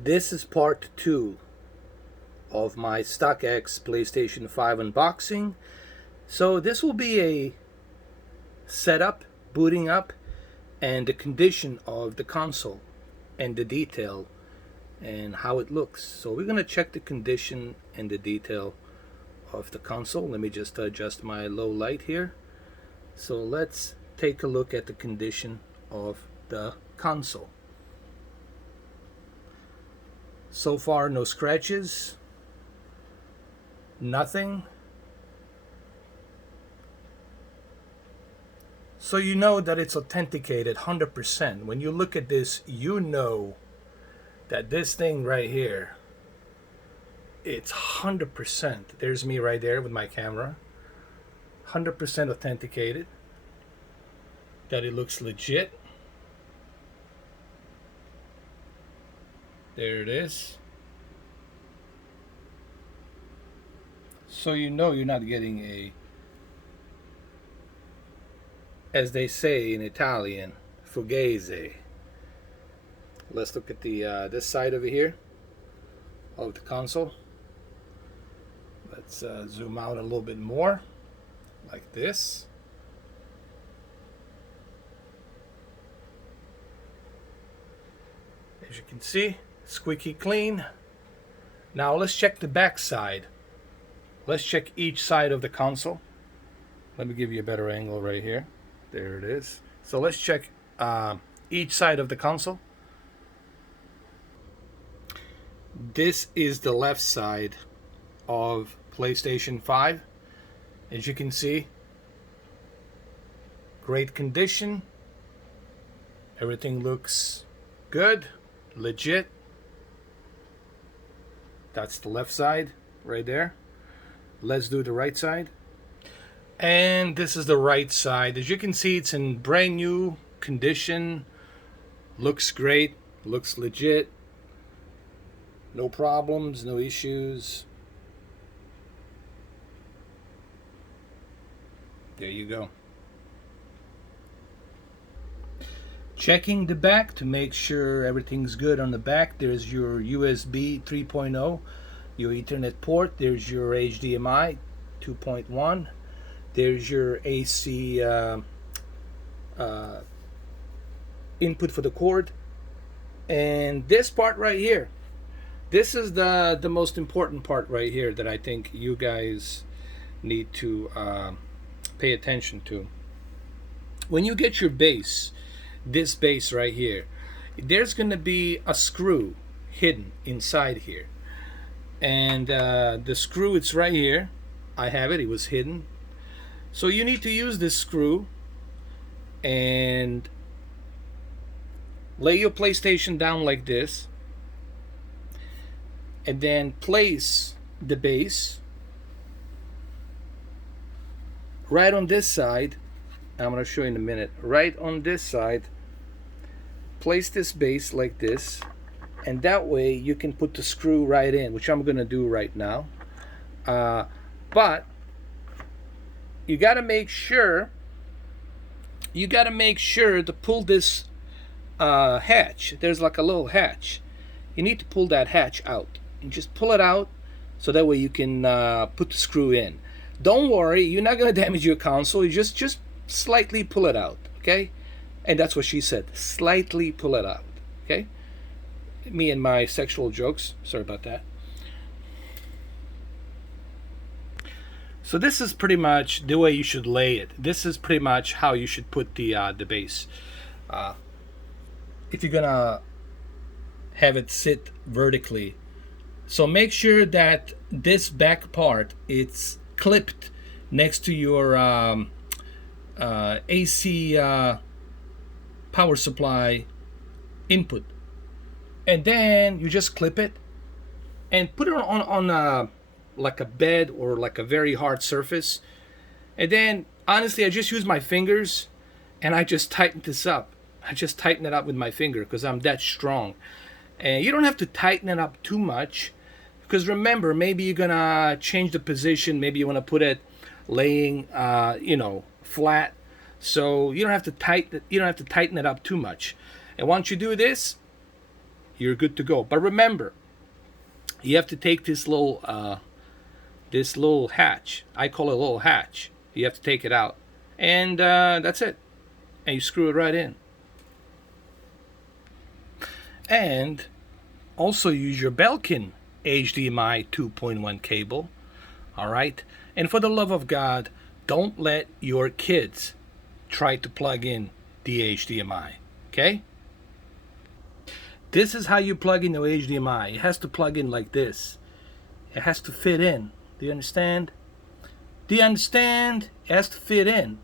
This is part 2 of my StockX PlayStation 5 unboxing. So this will be a setup, booting up, and the condition of the console and the detail and how it looks. So we're going to check the condition and the detail of the console. Let me just adjust my low light here. So let's take a look at the condition of the console. So far, no scratches, nothing. So you know that it's authenticated 100%. When you look at this, you know that this thing right here, it's 100%. There's me right there with my camera. 100% authenticated. That it looks legit. There it is. So you know you're not getting a, as they say in Italian, fugazi. Let's look at the this side over here of the console. Let's zoom out a little bit more, like this. As you can see, squeaky clean. Now let's check the back side. Let's check each side of the console. Let me give you a better angle right here. There it is. So let's check each side of the console. This is the left side of PlayStation 5. As you can see, great condition. Everything looks good, legit. That's the left side right there. Let's do the right side. And this is the right side. As you can see, it's in brand new condition. Looks great, looks legit. No problems, no issues. There you go. Checking the back to make sure everything's good on the back. There's your USB 3.0, your Ethernet port. There's your HDMI 2.1. There's your AC input for the cord. And this part right here, this is the most important part right here that I think you guys need to pay attention to. When you get your base, this base right here, there's going to be a screw hidden inside here. And the screw, it's right here. I have it. It was hidden. So you need to use this screw and lay your PlayStation down like this, and then place the base right on this side. I'm going to show you in a minute. Right on this side, place this base like this, and that way you can put the screw right in, which I'm going to do right now. But you got to make sure to pull this hatch. There's like a little hatch. You need to pull that hatch out. And just pull it out so that way you can put the screw in. Don't worry, you're not going to damage your console. You just slightly pull it out, okay? And that's what she said, slightly pull it out, okay? Me and my sexual jokes, sorry about that. So this is pretty much the way you should lay it. This is pretty much how you should put the base. If you're gonna have it sit vertically, so make sure that this back part, it's clipped next to your AC power supply input, and then you just clip it and put it on like a bed or like a very hard surface. And then honestly, I just use my fingers and I just tighten this up. I just tighten it up with my finger because I'm that strong. And you don't have to tighten it up too much, because remember, maybe you're gonna change the position. Maybe you want to put it laying flat. So you don't have to tighten it up too much. And once you do this, you're good to go. But remember, you have to take this little hatch. I call it a little hatch. You have to take it out, and that's it. And you screw it right in. And also use your Belkin HDMI 2.1 cable. All right. And for the love of God, don't let your kids try to plug in the HDMI. Okay? This is how you plug in the HDMI. It has to plug in like this. It has to fit in. Do you understand? Do you understand? It has to fit in.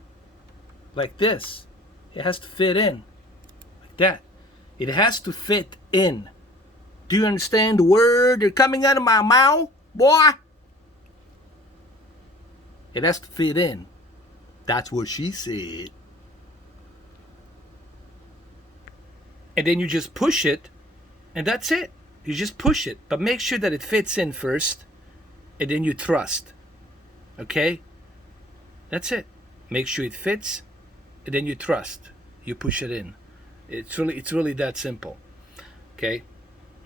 Like this. It has to fit in. Like that. It has to fit in. Do you understand the word that's coming out of my mouth, boy? It has to fit in. That's what she said. And then you just push it, and that's it. You just push it, but make sure that it fits in first, and then you thrust. Okay? That's it. Make sure it fits, and then you thrust. You push it in. It's really that simple. Okay?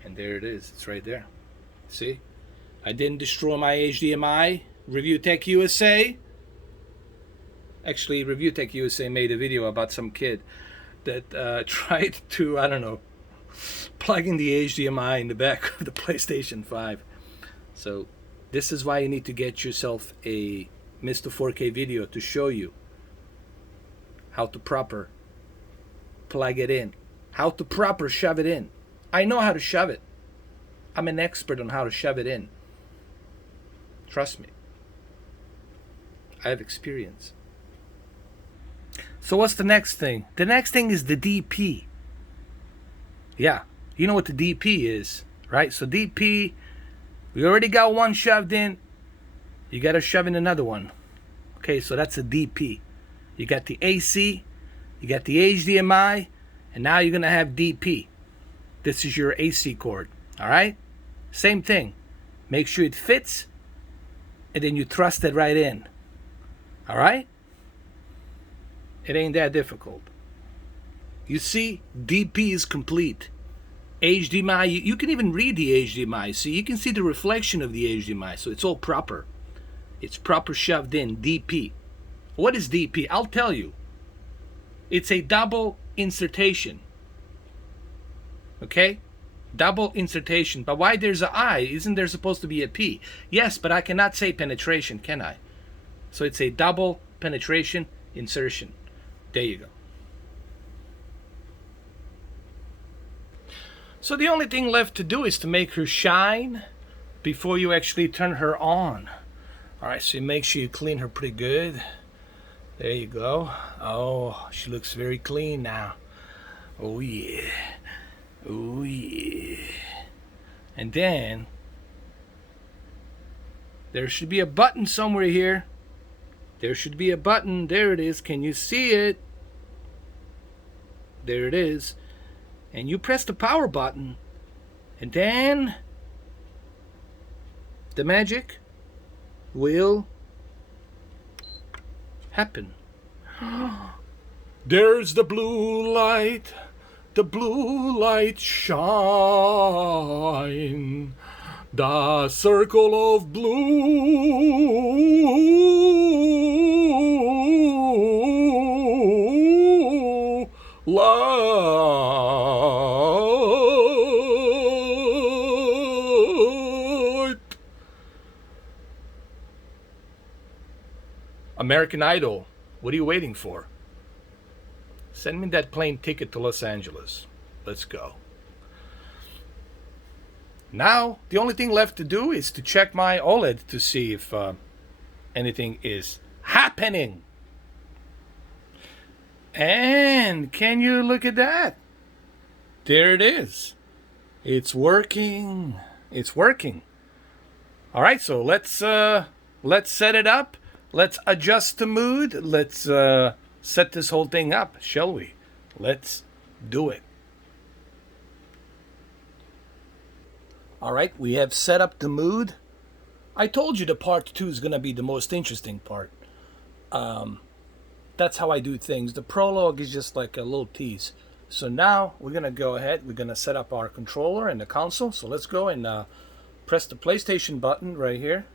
And there it is. It's right there. See? I didn't destroy my HDMI. Review Tech USA. Actually, Review Tech USA made a video about some kid that tried to, I don't know, plug in the HDMI in the back of the PlayStation 5. So this is why you need to get yourself a Mr. 4K video to show you how to proper plug it in, how to proper shove it in. I know how to shove it. I'm an expert on how to shove it in. Trust me. I have experience. So what's the next thing? The next thing is the DP. Yeah, you know what the DP is, right? So DP, we already got one shoved in. You got to shove in another one. Okay, so that's a DP. You got the AC, you got the HDMI, and now you're going to have DP. This is your AC cord, all right? Same thing. Make sure it fits, and then you thrust it right in. All right? It ain't that difficult. You see, DP is complete. HDMI, you can even read the HDMI. So you can see the reflection of the HDMI. So it's all proper. It's proper shoved in, DP. What is DP? I'll tell you. It's a double insertion. Okay? Double insertion. But why there's an I? Isn't there supposed to be a P? Yes, but I cannot say penetration, can I? So it's a double penetration insertion. There you go. So the only thing left to do is to make her shine before you actually turn her on. All right, so you make sure you clean her pretty good. There you go. Oh, she looks very clean now. Oh yeah. Oh yeah. And then there should be a button somewhere here. There should be a button. There it is. Can you see it? There it is. And you press the power button. And then the magic will happen. There's the blue light. The blue light shine. The circle of blue light. American Idol, what are you waiting for? Send me that plane ticket to Los Angeles. Let's go. Now, the only thing left to do is to check my OLED to see if anything is happening. And can you look at that? There it is. It's working. It's working. All right, so let's set it up. Let's adjust the mood. Let's set this whole thing up, shall we? Let's do it. All right, we have set up the mood. I told you the part 2 is going to be the most interesting part. That's how I do things. The prologue is just like a little tease. So now we're gonna go ahead, we're gonna set up our controller and the console. So let's go and press the PlayStation button right here.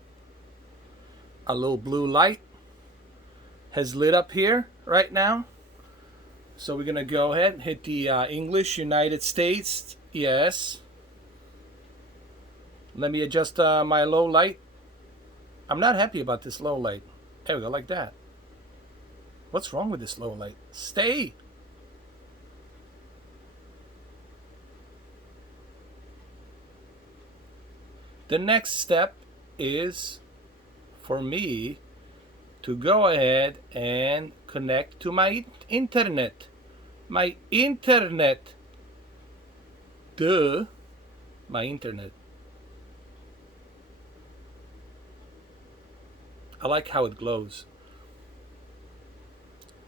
A little blue light has lit up here right now. So we're gonna go ahead and hit the English United States, yes. Let me adjust my low light. I'm not happy about this low light. There we go, like that. What's wrong with this low light? Stay! The next step is for me to go ahead and connect to my internet. My internet. Duh. My internet. I like how it glows.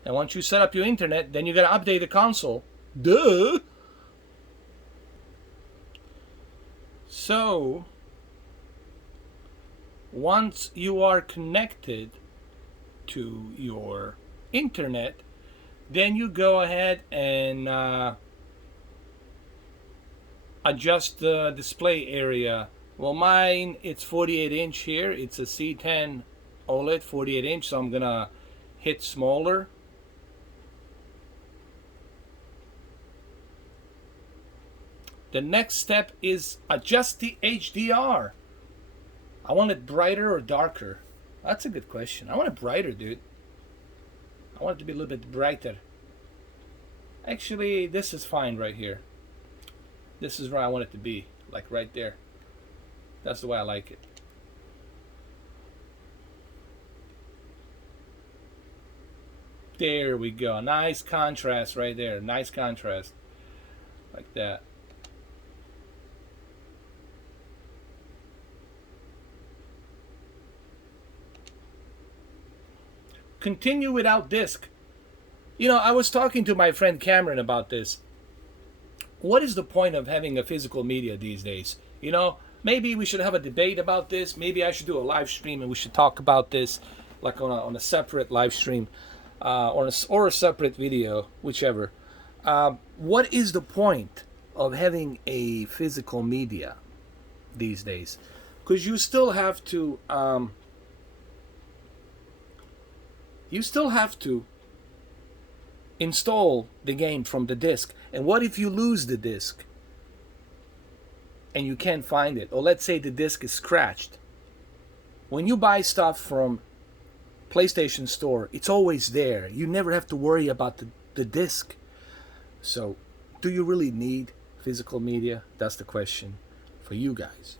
And once you set up your internet, then you gotta update the console. Duh. So once you are connected to your internet, then you go ahead and adjust the display area. Well, mine, it's 48 inch here. It's a C10 OLED 48 inch, so I'm gonna hit smaller. The next step is adjust the HDR. I want it brighter or darker? That's a good question. I want it brighter, dude. I want it to be a little bit brighter. Actually, this is fine right here. This is where I want it to be, like right there. That's the way I like it. There we go. Nice contrast right there. Nice contrast. Like that. Continue without disc. You know, I was talking to my friend Cameron about this. What is the point of having a physical media these days? You know, maybe we should have a debate about this. Maybe I should do a live stream and we should talk about this, like on a separate live stream, or a separate video, whichever. What is the point of having a physical media these days? Because you still have to install the game from the disc. And what if you lose the disc and you can't find it? Or let's say the disc is scratched. When you buy stuff from PlayStation Store, it's always there. You never have to worry about the disc. So, do you really need physical media? That's the question for you guys.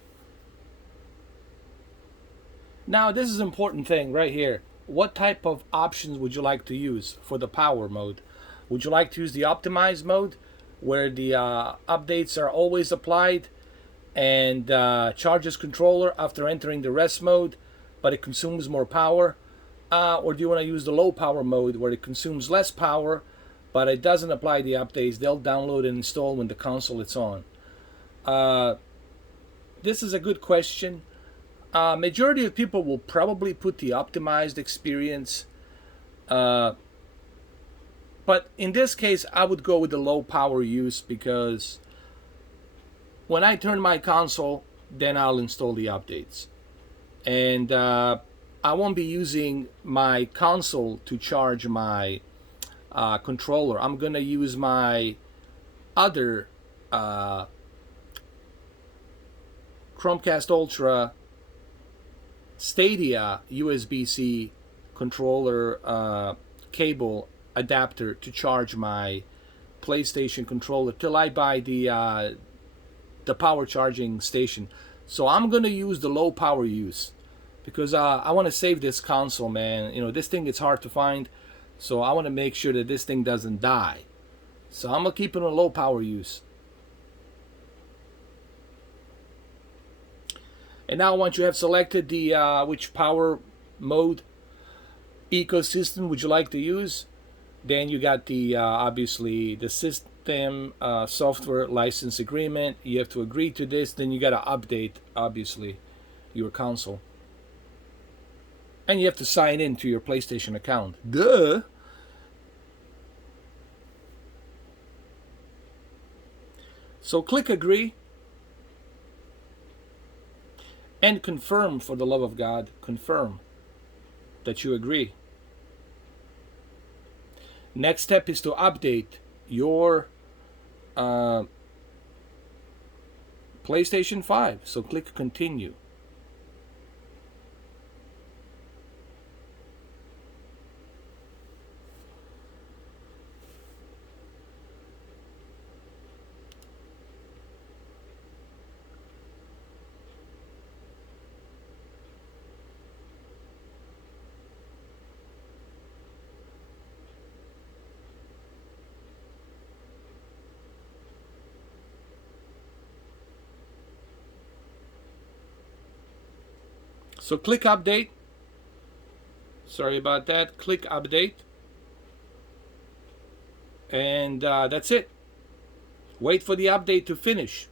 Now, this is an important thing right here. What type of options would you like to use for the power mode? Would you like to use the optimized mode, where the updates are always applied and charges controller after entering the rest mode, but it consumes more power? Or do you want to use the low power mode, where it consumes less power, but it doesn't apply the updates? They'll download and install when the console is on. This is a good question. Majority of people will probably put the optimized experience, but in this case I would go with the low power use, because when I turn my console, then I'll install the updates, and I won't be using my console to charge my controller. I'm gonna use my other Chromecast Ultra Stadia USB-C controller cable adapter to charge my PlayStation controller till I buy the power charging station. So I'm gonna use the low power use, because I want to save this console, man. You know, this thing is hard to find, so I want to make sure that this thing doesn't die. So I'm gonna keep it on low power use. And now once you have selected the which power mode ecosystem would you like to use, then you got the obviously the system software license agreement. You have to agree to this. Then you got to update obviously your console, and you have to sign in to your PlayStation account. Duh. So click agree and confirm, for the love of God, confirm that you agree. Next step is to update your PlayStation 5. So click continue. So click update. Sorry about that. Click update. And that's it. Wait for the update to finish.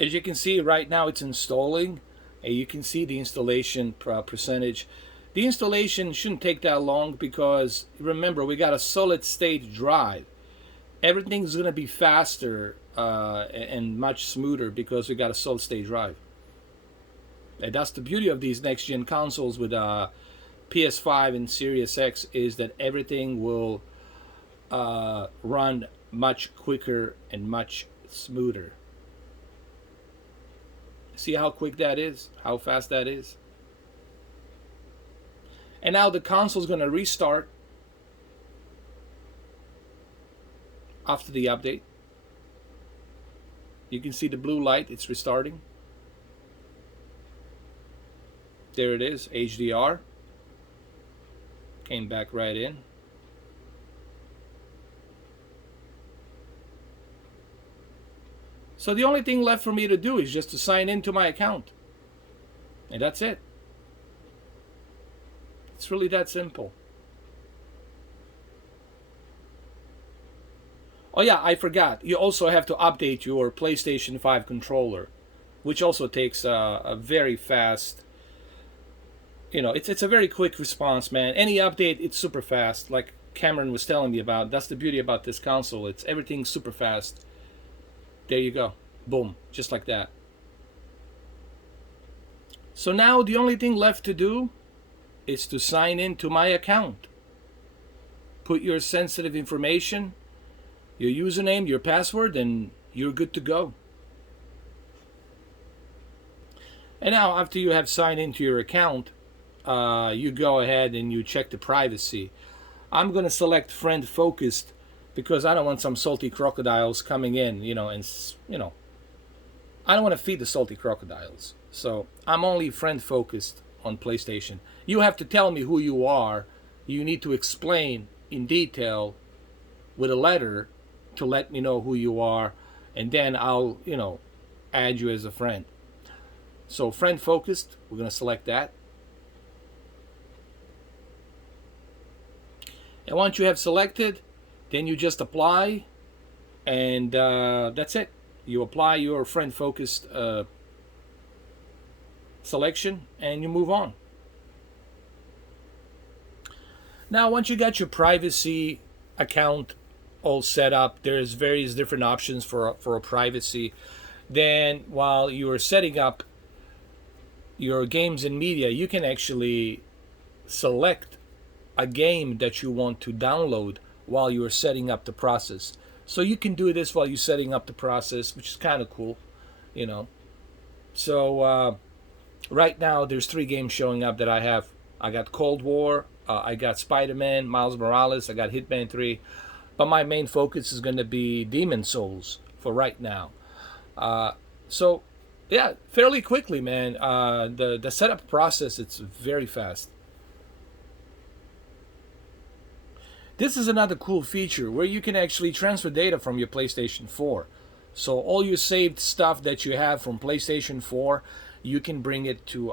As you can see right now, it's installing, and you can see the installation percentage. The installation shouldn't take that long because remember, we got a solid state drive. Everything's going to be faster and much smoother because we got a solid state drive. And that's the beauty of these next gen consoles with PS5 and Series X, is that everything will run much quicker and much smoother. See how quick that is? How fast that is? And now the console is going to restart after the update. You can see the blue light, it's restarting. There it is, HDR. Came back right in. So the only thing left for me to do is just to sign into my account. And that's it. It's really that simple. Oh yeah, I forgot. You also have to update your PlayStation 5 controller, which also takes a very fast, it's a very quick response, man. Any update, it's super fast. Like Cameron was telling me about. That's the beauty about this console. It's everything super fast. There you go. Boom. Just like that. So now the only thing left to do is to sign into my account. Put your sensitive information, your username, your password, and you're good to go. And now after you have signed into your account, you go ahead and you check the privacy. I'm going to select friend focused because I don't want some salty crocodiles coming in, I don't want to feed the salty crocodiles. So I'm only friend focused on PlayStation. You have to tell me who you are. You need to explain in detail with a letter to let me know who you are, and then I'll, add you as a friend. So friend focused, we're going to select that. And once you have selected, then you just apply, and that's it. You apply your friend focused selection and you move on. Now once you got your privacy account all set up, there's various different options for a privacy. Then while you are setting up your games and media, you can actually select a game that you want to download while you are setting up the process. So you can do this while you're setting up the process, which is kind of cool, So right now there's 3 games showing up that I have. I got Cold War, I got Spider-Man, Miles Morales, I got Hitman 3. But my main focus is going to be Demon Souls for right now. So yeah, fairly quickly, man. The setup process, it's very fast. This is another cool feature where you can actually transfer data from your PlayStation 4. So all your saved stuff that you have from PlayStation 4, you can bring it to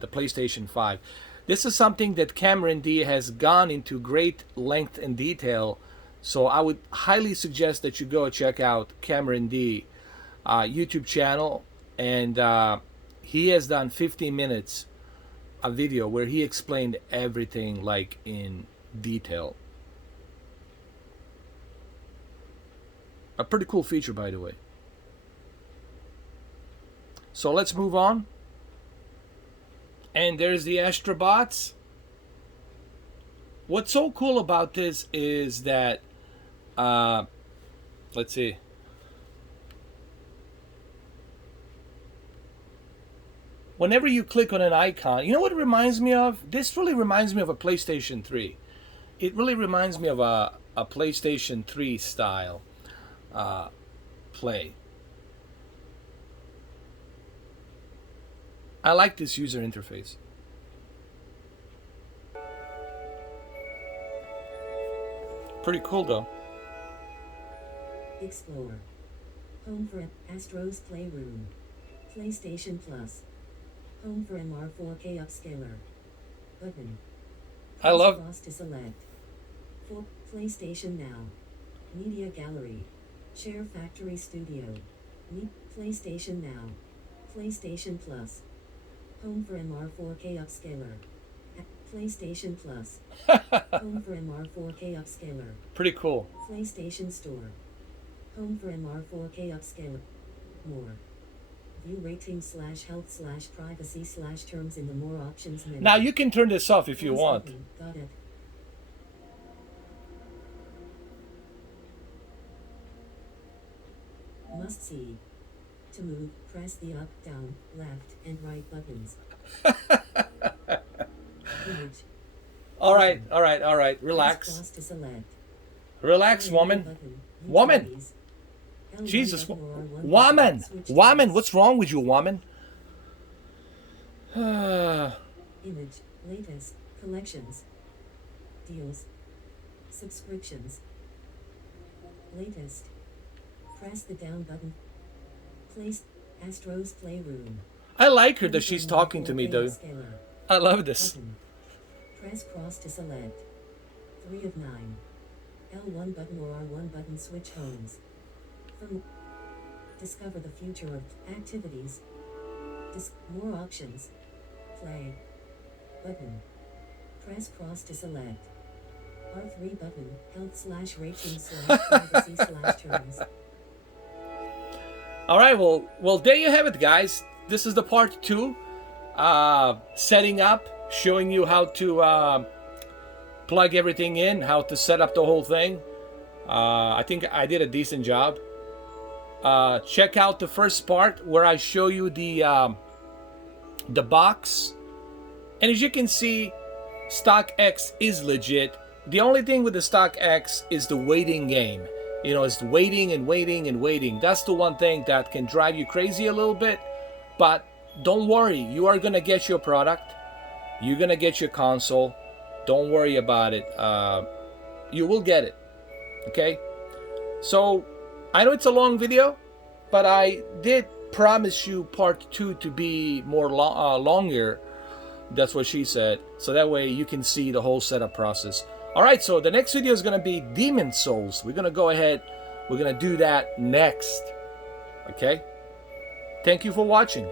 the PlayStation 5. This is something that Cameron D has gone into great length and detail. So I would highly suggest that you go check out Cameron D YouTube channel. And he has done 15 minutes a video where he explained everything like in detail. A pretty cool feature, by the way. So let's move on. And there's the Astrobots. What's so cool about this is that, let's see. Whenever you click on an icon, you know what it reminds me of? This really reminds me of a PlayStation 3. It really reminds me of a PlayStation 3 style play. I like this user interface. Pretty cool though. Explore. Home for Astro's Playroom. PlayStation Plus. Home for MR 4K upscaler. Button. I love. Cross to select. For PlayStation Now. Media Gallery. Share Factory Studio. PlayStation Now. PlayStation Plus. Home for MR 4K upscaler. PlayStation Plus. Home for MR 4K upscaler. Pretty cool. PlayStation Store. Home for MR 4K upscaler. More. View rating / health / privacy / terms in the more options menu. Now you can turn this off if you want. Got it. Must see. To move, press the up, down, left, and right buttons. Image. All right. Relax. Cross to select. Relax, woman. Button. Woman. Utilities. Jesus. L1 button or R1 Woman. button. Switch Woman. text. What's wrong with you, woman? Image. Latest. Collections. Deals. Subscriptions. Latest. Press the down button. Place Astro's Playroom. I like her that she's talking to me though. Scalar. I love this. Button. Press cross to select. 3 of 9. L1 button or R1 button. Switch homes. From discover the future of activities. More options. Play. Button. Press cross to select. R3 button. Health / rating / privacy / terms. All right, well, there you have it, guys. This is the part 2, setting up, showing you how to plug everything in, how to set up the whole thing. I think I did a decent job. Check out the first part where I show you the box, and as you can see, StockX is legit. The only thing with the StockX is the waiting game. You know, it's waiting and waiting and waiting. That's the one thing that can drive you crazy a little bit. But don't worry, you are going to get your product. You're going to get your console. Don't worry about it. You will get it. Okay? So, I know it's a long video, but I did promise you part 2 to be more longer. That's what she said. So that way you can see the whole setup process. Alright, so the next video is going to be Demon Souls. We're going to go ahead. We're going to do that next. Okay? Thank you for watching.